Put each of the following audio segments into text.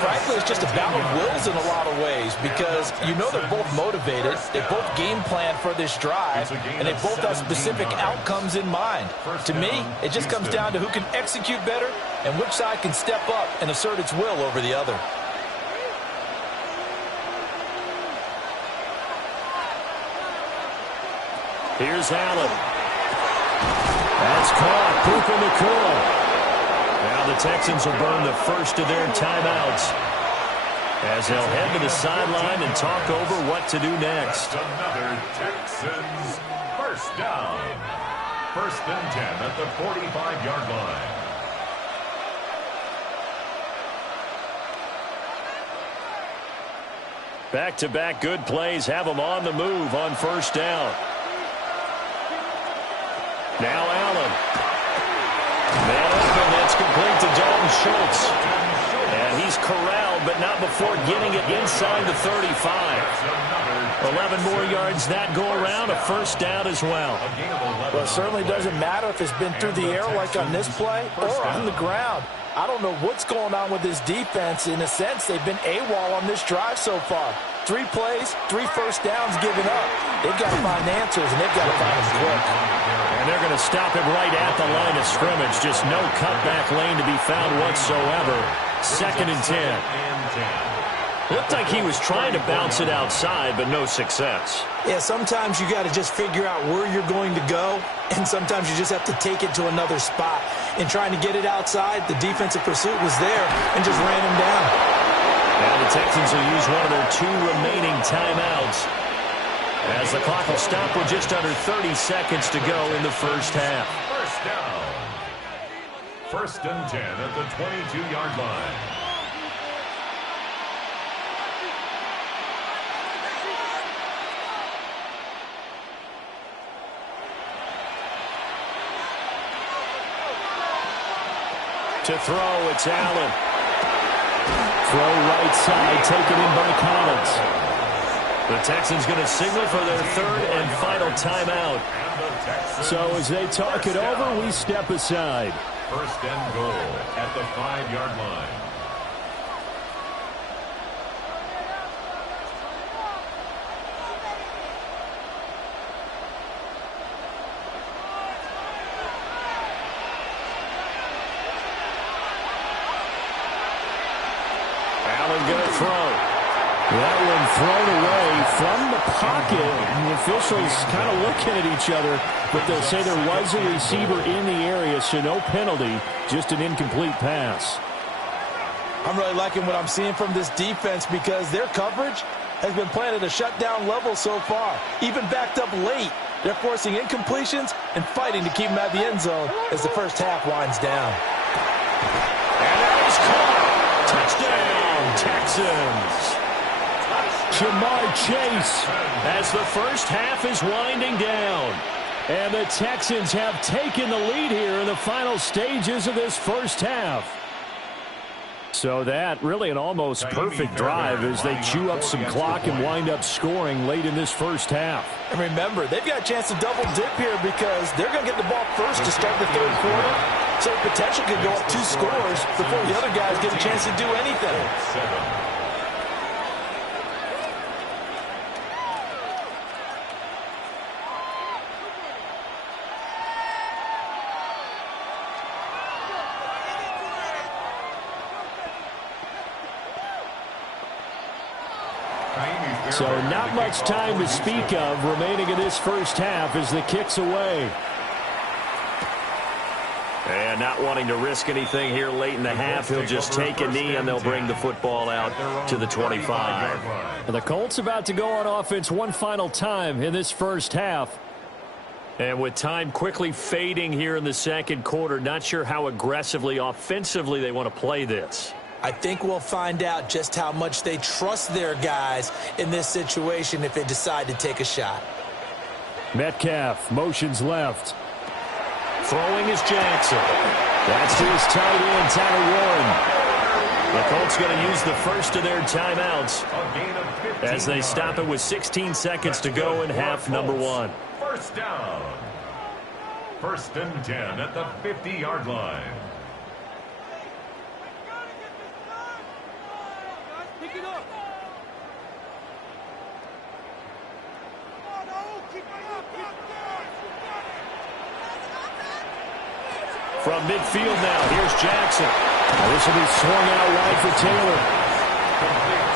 frankly, it's just a battle of wills in a lot of ways because you know they're both motivated. They both game plan for this drive, and they both have specific outcomes in mind. To me, it just comes down to who can execute better and which side can step up and assert its will over the other. Here's Allen. That's caught. Puka Nacua. Now the Texans will burn the first of their timeouts as they'll head to the sideline and talk over what to do next. Another Texans first down. 1st and 10 at the 45-yard line. Back-to-back good plays have them on the move on 1st down. Now Allen. Man open, that's complete to Dalton Schultz. And he's corralled, but not before getting it inside the 35. 11 more yards that go around, a 1st down as well. Well, it certainly doesn't matter if it's been through the air like on this play or on the ground. I don't know what's going on with this defense. In a sense, they've been AWOL on this drive so far. 3 plays, 3 first downs given up. They've got to find answers, and they've got to find them quick. And they're going to stop it right at the line of scrimmage. Just no cutback lane to be found whatsoever. 2nd and 10. Looked like he was trying to bounce it outside, but no success. Yeah, sometimes you got to just figure out where you're going to go, and sometimes you just have to take it to another spot. In trying to get it outside, the defensive pursuit was there and just ran him down. Now the Texans will use one of their 2 remaining timeouts as the clock will stop with just under 30 seconds to go in the first half. First down. 1st and 10 at the 22-yard line. To throw, it's Allen. Throw right side, taken in by Collins. The Texans going to signal for their 3rd and final timeout. So as they talk it over, we step aside. 1st and goal at the 5-yard line. Going to throw. That one thrown away from the pocket. And the officials kind of looking at each other, but they'll say there was a receiver in the area, so no penalty, just an incomplete pass. I'm really liking what I'm seeing from this defense because their coverage has been playing at a shutdown level so far. Even backed up late, they're forcing incompletions and fighting to keep them out of the end zone as the first half winds down. And that is caught. Touchdown. Texans. Jamar Chase as the first half is winding down. And the Texans have taken the lead here in the final stages of this first half. So that really an almost perfect drive as they chew up some clock and wind up scoring late in this first half. And remember, they've got a chance to double dip here because they're going to get the ball first to start the 3rd quarter. So potential could go up 2 scores before the other guys get a chance to do anything. So not much time to speak of remaining in this first half as the kick's away. And not wanting to risk anything here late in the half, he'll just take a knee and they'll bring the football out to the 25. And the Colts about to go on offense one final time in this first half. And with time quickly fading here in the 2nd quarter, not sure how aggressively, offensively they want to play this. I think we'll find out just how much they trust their guys in this situation if they decide to take a shot. Metcalf motions left. Throwing is Jackson. That's to his tight end, Tyler Warren. The Colts going to use the first of their timeouts as they stop it with 16 seconds to go in half number 1. First down. 1st and 10 at the 50-yard line. From midfield now, here's Jackson. This will be swung out wide for Taylor.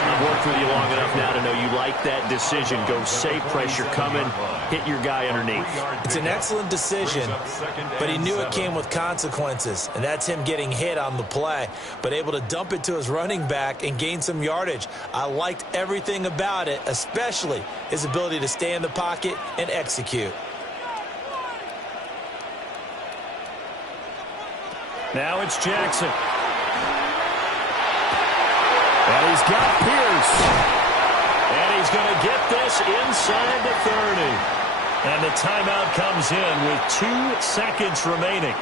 I've worked with you long enough now to know you like that decision. Go safe, pressure coming, hit your guy underneath. It's an excellent decision, but he knew it came with consequences, and that's him getting hit on the play, but able to dump it to his running back and gain some yardage. I liked everything about it, especially his ability to stay in the pocket and execute. Now it's Jackson. And he's got Pierce. And he's going to get this inside the 30. And the timeout comes in with 2 seconds remaining.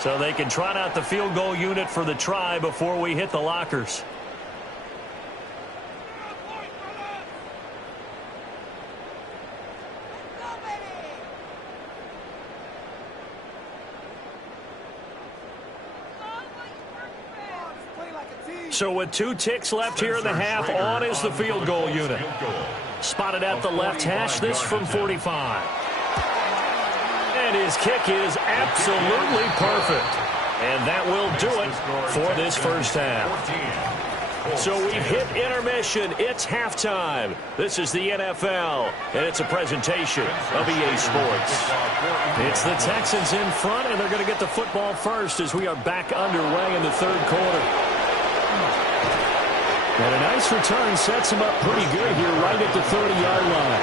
So they can trot out the field goal unit for the try before we hit the lockers. So with 2 ticks left here in the half, on is the field goal unit. Spotted at the left hash, this from 45. And his kick is absolutely perfect. And that will do it for this first half. So we've hit intermission. It's halftime. This is the NFL, and it's a presentation of EA Sports. It's the Texans in front, and they're going to get the football first as we are back underway in the third quarter. And a nice return sets him up pretty good here right at the 30-yard line.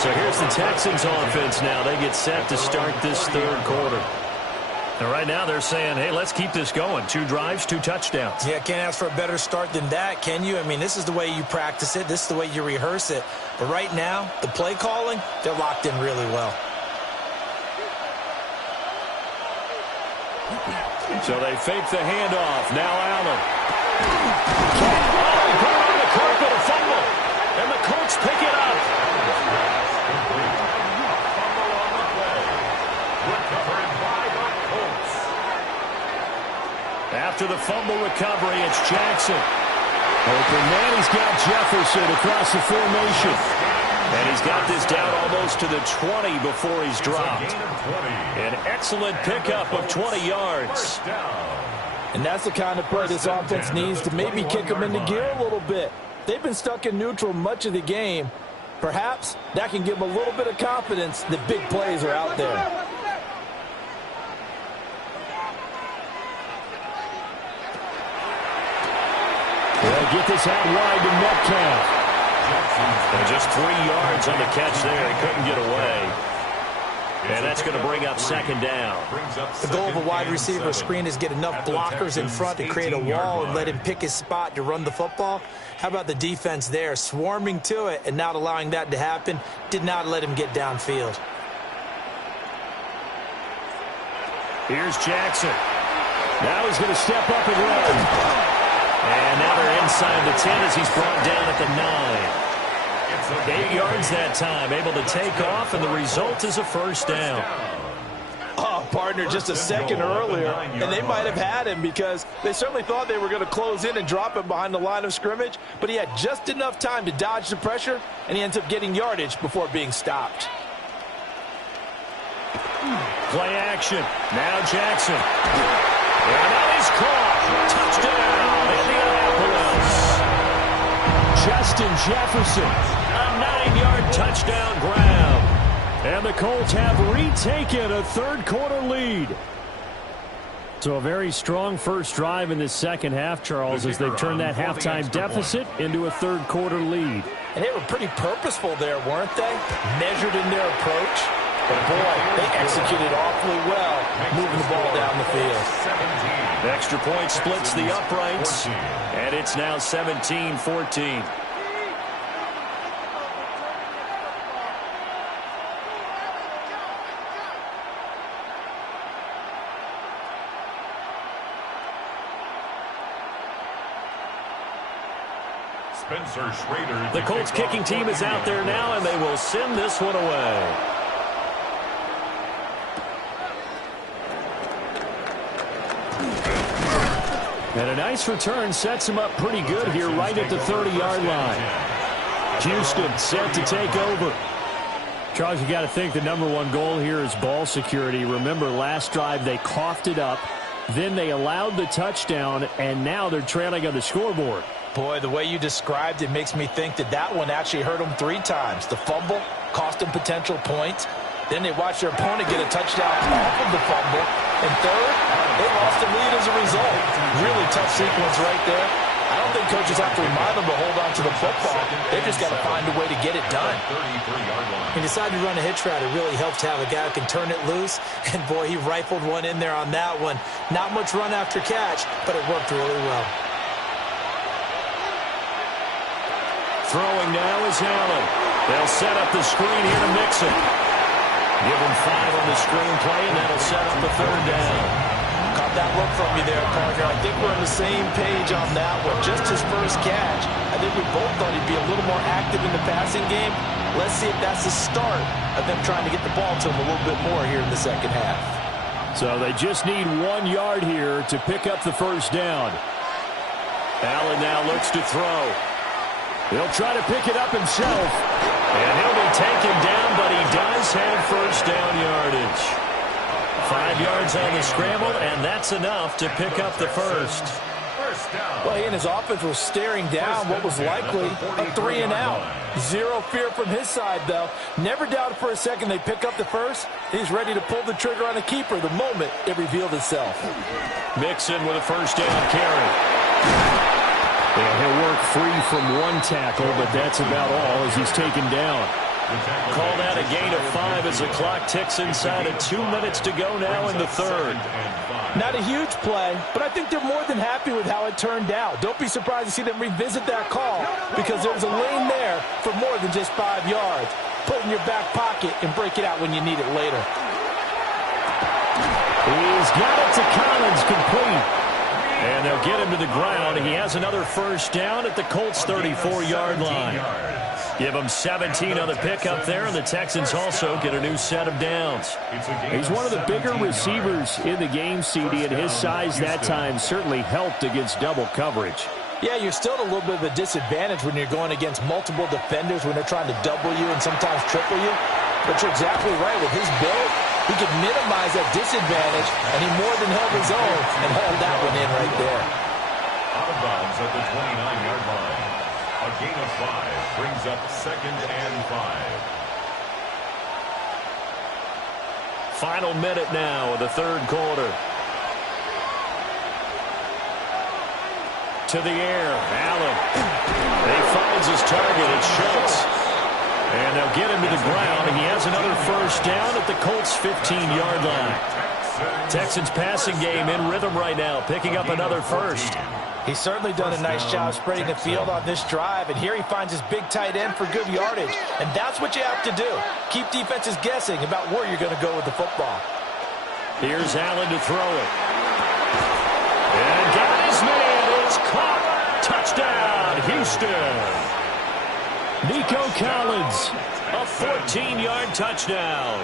So here's the Texans offense now. They get set to start this third quarter. And right now they're saying, hey, let's keep this going. 2 drives, 2 touchdowns. Yeah, can't ask for a better start than that, can you? I mean, this is the way you practice it. This is the way you rehearse it. But right now, the play calling, they're locked in really well. So they fake the handoff. Now Allen. Put it on the carpet, a fumble. And the Colts pick it up. After the fumble recovery, it's Jackson. Open man, he's got Jefferson across the formation. And he's got this down almost to the 20 before he's dropped. An excellent pickup of 20 yards. And that's the kind of play this offense needs to maybe kick them into gear a little bit. They've been stuck in neutral much of the game. Perhaps that can give them a little bit of confidence that big plays are out there. They'll get this out wide to Metcalf. And just 3 yards on the catch there. He couldn't get away. And that's going to bring up second down. The goal of a wide receiver screen is get enough blockers in front to create a wall and let him pick his spot to run the football. How about the defense there, swarming to it and not allowing that to happen? Did not let him get downfield. Here's Jackson. Now he's going to step up and run. And now they're inside the 10 as he's brought down at the 9. 8 yards that time, able to take off, and the result is a first down. Oh, partner, just a second earlier, and they might have had him because they certainly thought they were going to close in and drop him behind the line of scrimmage, but he had just enough time to dodge the pressure, and he ends up getting yardage before being stopped. Play action. Now Jackson. And that is caught. Touchdown, Indianapolis. Justin Jefferson. A 9-yard touchdown grab. And the Colts have retaken a third-quarter lead. So a very strong first drive in the second half, Charles, as they've turned that halftime deficit into a third-quarter lead. And they were pretty purposeful there, weren't they? Measured in their approach. But, boy, they executed awfully well, moving the ball down the field. The extra point splits the uprights, and it's now 17-14. The Colts kicking team is out there now, and they will send this one away. And a nice return sets him up pretty good here right at the 30-yard line. Houston set to take over. Charles, you got to think the #1 goal here is ball security. Remember, last drive they coughed it up. Then they allowed the touchdown, and now they're trailing on the scoreboard. Boy, the way you described it makes me think that that one actually hurt them 3 times. The fumble cost them potential points. Then they watched their opponent get a touchdown off of the fumble. And third, they lost the lead as a result. Really tough sequence right there. I don't think coaches have to remind them to hold on to the football. They've just got to find a way to get it done. He decided to run a hitch route. It really helps to have a guy who can turn it loose. And, boy, he rifled one in there on that one. Not much run after catch, but it worked really well. Throwing now is Allen. They'll set up the screen here to Mixon. Give him 5 on the screen play, and that'll set up the 3rd down. Caught that look from you there, partner. I think we're on the same page on that one. Just his first catch. I think we both thought he'd be a little more active in the passing game. Let's see if that's the start of them trying to get the ball to him a little bit more here in the second half. So they just need 1 yard here to pick up the 1st down. Allen now looks to throw. He'll try to pick it up himself. And he'll be taken down, but he does have 1st down yardage. 5 yards on the scramble, and that's enough to pick up the 1st. Well, he and his offense were staring down what was likely a 3 and out. Zero fear from his side, though. Never doubted for a second they pick up the 1st. He's ready to pull the trigger on a keeper the moment it revealed itself. Mixon with a 1st down carry. Yeah, he'll work free from 1 tackle, but that's about all as he's taken down. Call that a gain of 5 as the clock ticks inside of 2 minutes to go now in the 3rd. Not a huge play, but I think they're more than happy with how it turned out. Don't be surprised to see them revisit that call because there's a lane there for more than just 5 yards. Put it in your back pocket and break it out when you need it later. He's got it to Collins, complete. And they'll get him to the ground. He has another 1st down at the Colts' 34-yard line. Give him 17 on the pickup there, and the Texans also get a new set of downs. He's one of the bigger receivers in the game, CD, and his size that time certainly helped against double coverage. Yeah, you're still at a little bit of a disadvantage when you're going against multiple defenders when they're trying to double you and sometimes triple you. But you're exactly right. With his build, he could minimize that disadvantage, and he more than held his own and hauled that one in right there. Out of bounds at the 29-yard line. A gain of 5 brings up 2nd and 5. Final minute now of the 3rd quarter. To the air, Allen. He finds his target. It's Schultz. And they'll get him to the ground, and he has another 1st down at the Colts' 15-yard line. Texans passing game in rhythm right now, picking up another 1st. He's certainly done a nice job spreading the field on this drive, and here he finds his big tight end for good yardage. And that's what you have to do. Keep defenses guessing about where you're going to go with the football. Here's Allen to throw it. And got his man. It's caught. Touchdown, Houston. Nico Collins, a 14-yard touchdown.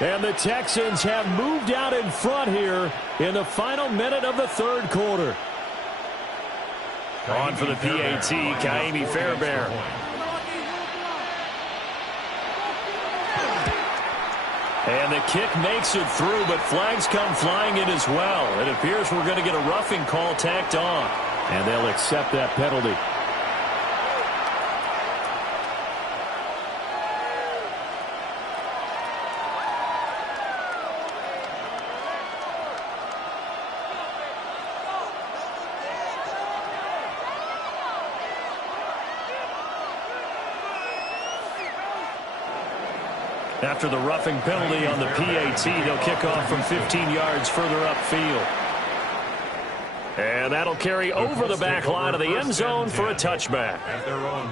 And the Texans have moved out in front here in the final minute of the 3rd quarter. On for the PAT, Ka'imi Fairbairn. And the kick makes it through, but flags come flying in as well. It appears we're going to get a roughing call tacked on. And they'll accept that penalty. After the roughing penalty on the PAT, they'll kick off from 15 yards further upfield. And that'll carry over the back line of the end zone for a touchback.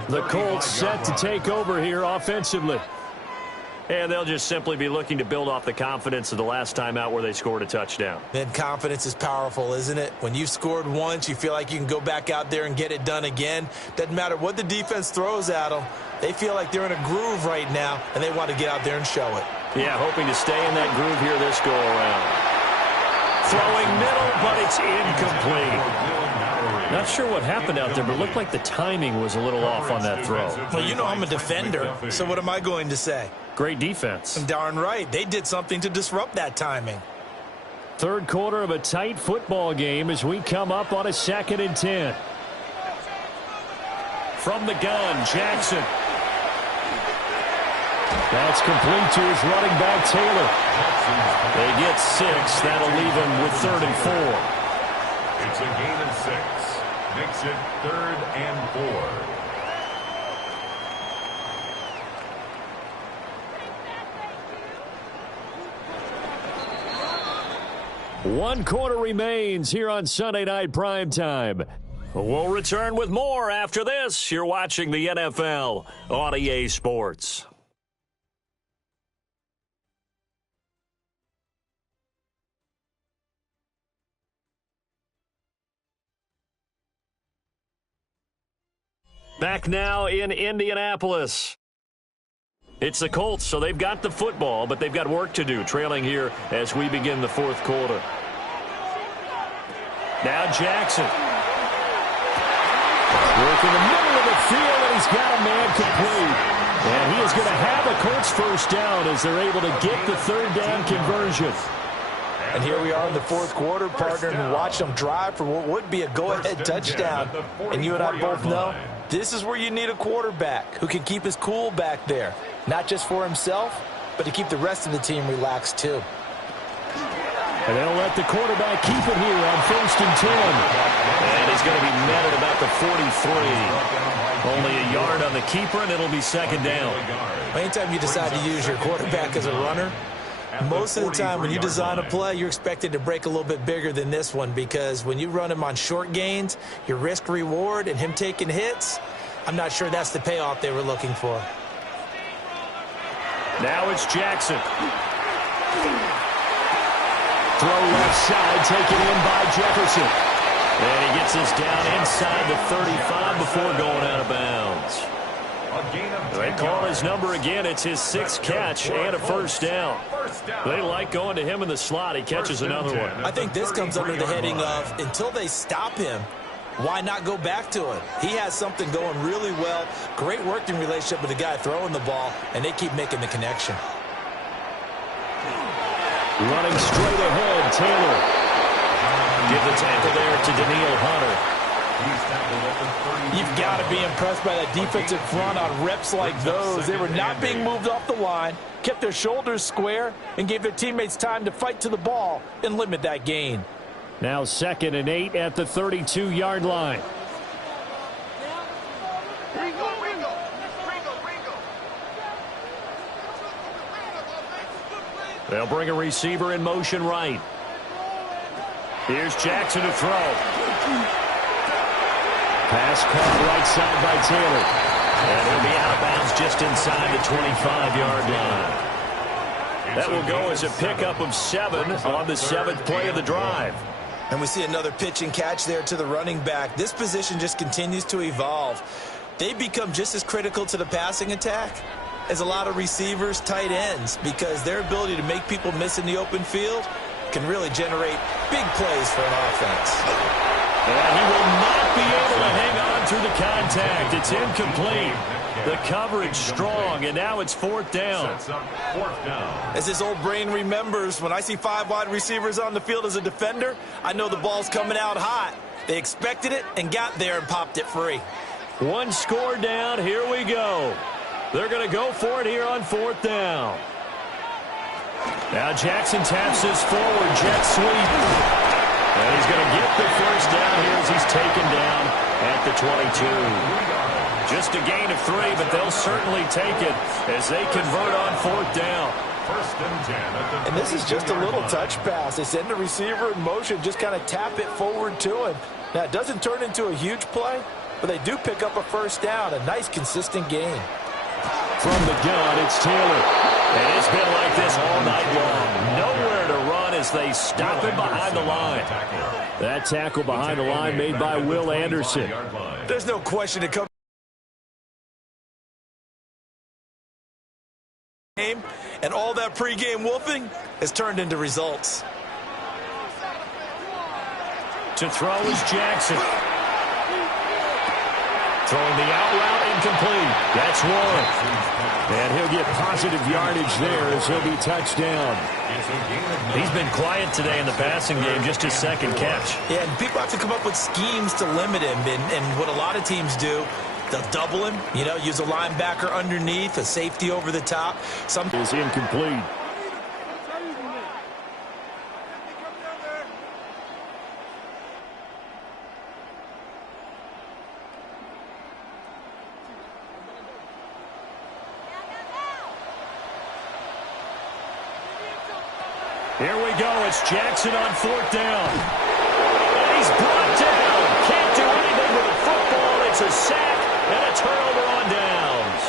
The Colts set to take over here offensively. And they'll just simply be looking to build off the confidence of the last time out where they scored a touchdown. Then confidence is powerful, isn't it? When you've scored once, you feel like you can go back out there and get it done again. Doesn't matter what the defense throws at them. They feel like they're in a groove right now, and they want to get out there and show it. Yeah, hoping to stay in that groove here this go-around. Throwing middle, but it's incomplete. Not sure what happened out there, but it looked like the timing was a little off on that throw. Well, you know I'm a defender, so what am I going to say? Great defense. Darn right. They did something to disrupt that timing. Third quarter of a tight football game as we come up on a 2nd and 10. From the gun, Jackson. That's complete to his running back, Taylor. They get 6. That'll leave him with 3rd and 4. It's a gain of 6. Makes it 3rd and 4. 1 quarter remains here on Sunday Night Primetime. We'll return with more after this. You're watching the NFL on EA Sports. Back now in Indianapolis. It's the Colts, so they've got the football, but they've got work to do, trailing here as we begin the 4th quarter. Now Jackson. Work in the middle of the field, and he's got a man complete. And he is going to have a Colts first down as they're able to get the 3rd down conversion. And here we are in the 4th quarter, partner, and watch them drive for what would be a go-ahead touchdown. And you and I both know this is where you need a quarterback who can keep his cool back there. Not just for himself, but to keep the rest of the team relaxed too. And they'll let the quarterback keep it here on 1st and 10. And he's going to be met at about the 43. Only a yard on the keeper, and it'll be 2nd down. Anytime you decide to use your quarterback as a runner, most of the time when you design a play, you're expected to break a little bit bigger than this one, because when you run him on short gains, your risk-reward and him taking hits, I'm not sure that's the payoff they were looking for. Now it's Jackson. Throw left side, taken in by Jefferson. And he gets us down inside the 35 before going out of bounds. They call his number again. It's his 6th catch and a first down. They like going to him in the slot. He catches another one. I think this comes under the heading of, until they stop him, why not go back to it? He has something going really well. Great working relationship with the guy throwing the ball, and they keep making the connection. Running straight ahead, Taylor. Give the tackle there to Daniil Hunter. You've got to be impressed by that defensive front on reps like those. They were not being moved off the line, kept their shoulders square, and gave their teammates time to fight to the ball and limit that gain. Now 2nd and 8 at the 32-yard line. They'll bring a receiver in motion right. Here's Jackson to throw. Pass caught right side by Taylor. And he'll be out of bounds just inside the 25-yard line. That will go as a pickup of 7 on the 7th play of the drive. And we see another pitch and catch there to the running back. This position just continues to evolve. They become just as critical to the passing attack as a lot of receivers, tight ends, because their ability to make people miss in the open field can really generate big plays for an offense. And he will not be able to hang on through the contact. It's incomplete. The coverage strong, and now it's 4th down. As his old brain remembers, when I see 5 wide receivers on the field as a defender, I know the ball's coming out hot. They expected it and got there and popped it free. 1 score down. Here we go. They're going to go for it here on 4th down. Now Jackson taps his forward jet sweep. And he's going to get the first down here as he's taken down at the 22. Just a gain of 3, but they'll certainly take it as they convert on 4th down. 1st and 10. And this is just a little touch pass. They send the receiver in motion, just kind of tap it forward to him. Now, it doesn't turn into a huge play, but they do pick up a first down, a nice, consistent gain. From the gun, it's Taylor. And it's been like this all night long. Nowhere to run as they stop him behind the line. That tackle behind the line made by Will Anderson. There's no question it comes. And all that pregame wolfing has turned into results. To throw is Jackson. Throwing the out route incomplete. That's one. And he'll get positive yardage there as he'll be touched down. He's been quiet today in the passing game, just his second catch. Yeah, and people have to come up with schemes to limit him. And what a lot of teams do, they'll double him, use a linebacker underneath, a safety over the top. Some is incomplete. Here we go. It's Jackson on fourth down. And he's brought down. Can't do anything with the football. It's a sack and a turnover on downs.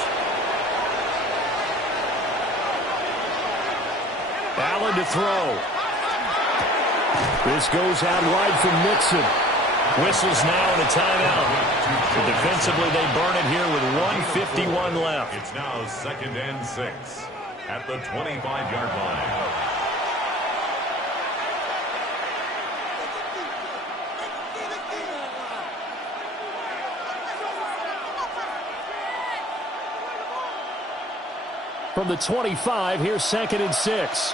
Allen to throw. This goes out wide from Mixon. Whistles now in a timeout. So defensively, they burn it here with 1:51 left. It's now 2nd and 6 at the 25-yard line. From the 25, here's 2nd and 6.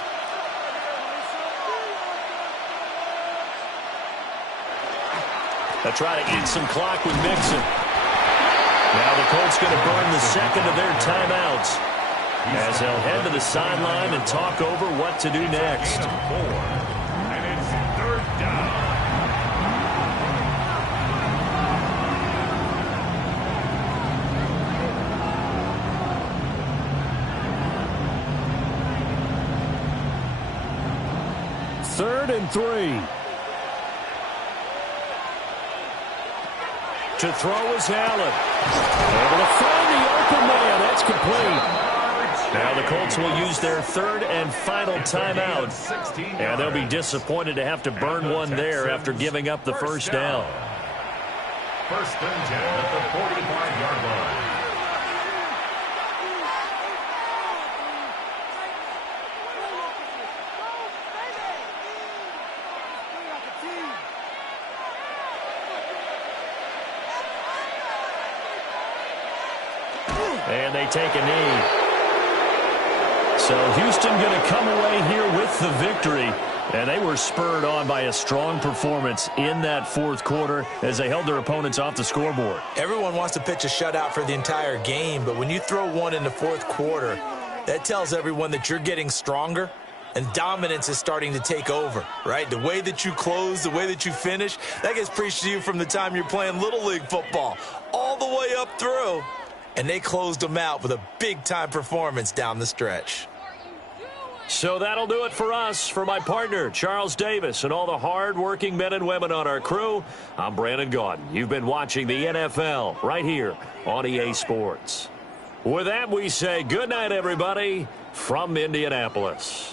They'll try to eat some clock with Mixon. Now the Colts going to burn the second of their timeouts as they'll head to the sideline and talk over what to do next. And it's 3rd down. Third and 3. To throw is Allen. Able to find the open man. That's complete. Now the Colts will use their third and final timeout. And they'll be disappointed to have to burn one there after giving up the first down. 1st and 10 at the 45-yard line. And they take a knee. So Houston going to come away here with the victory. And they were spurred on by a strong performance in that fourth quarter as they held their opponents off the scoreboard. Everyone wants to pitch a shutout for the entire game, but when you throw one in the fourth quarter, that tells everyone that you're getting stronger and dominance is starting to take over, right? The way that you close, the way that you finish, that gets preached to you from the time you're playing Little League football all the way up through. And they closed them out with a big-time performance down the stretch. So that'll do it for us. For my partner, Charles Davis, and all the hard-working men and women on our crew, I'm Brandon Gaudin. You've been watching the NFL right here on EA Sports. With that, we say good night, everybody, from Indianapolis.